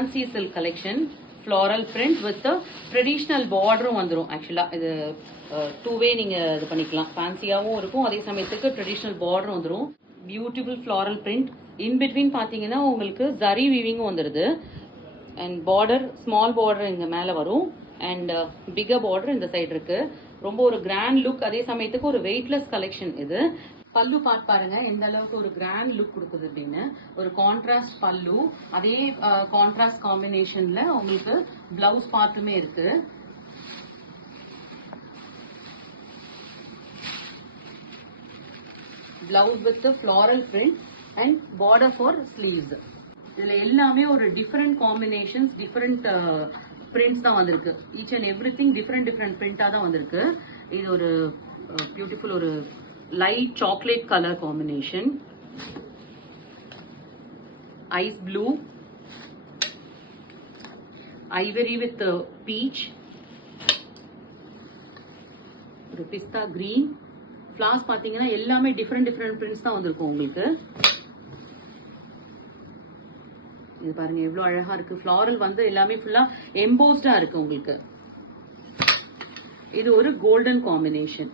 Fancy silk collection, floral print with traditional பார்டரும் வந்துடும். ஆக்சுவலா இது டூ வே நீங்க இது பண்ணிக்கலாம். ஃபேன்சியாவும் இருக்கும், அதே சமயத்துக்கு ட்ரெடிஷ்னல் பார்டரும் வந்துடும். Beautiful floral print. In between பாத்தீங்கன்னா உங்களுக்கு ஜரி வீவிங்கும் வந்துடுது. அண்ட் பார்டர், ஸ்மால் பார்டர் இங்க மேல வரும் அண்ட் பிகர் பார்டர் இந்த சைடு இருக்கு. ரொம்ப ஒரு கிராண்ட் லுக், அதே சமயத்துக்கு ஒரு வெயிட்லெஸ் கலெக்ஷன் இது. பல்லு பார்ட் பாருங்க எந்த அளவுக்கு ஒரு கிராண்ட் லுக் கொடுக்குது அப்படின்னு. ஒரு கான்ட்ராஸ்ட் பல்லு, அதே கான்ட்ராஸ்ட் காம்பினேஷன்ல உங்களுக்கு பிளவுஸ் பார்ட்டுமே இருக்கு. Blouse with floral print and border for sleeves. இதுல எல்லாமே ஒரு டிஃபரெண்ட் காம்பினேஷன்ஸ், டிஃபரெண்ட் பிரிண்ட்ஸ் தான் வந்திருக்கு. Each and every thing different பிரிண்டா தான் வந்திருக்கு. இது ஒரு பியூட்டிஃபுல் ஒரு light chocolate colour combination, ice blue, ivory with peach, ஒரு பிஸ்தா கிரீன். ஃபிளார்ஸ் பாத்தீங்கன்னா எல்லாமே டிஃபரெண்ட் பிரிண்ட்ஸ் தான் வந்திருக்கும் உங்களுக்கு. இது பாருங்க எவ்வளவு அழகா இருக்கு. ஃபிளாரல் வந்து எல்லாமே ஃபுல்லா எம்போஸ்டா இருக்கு உங்களுக்கு. இது ஒரு கோல்டன் காம்பினேஷன்.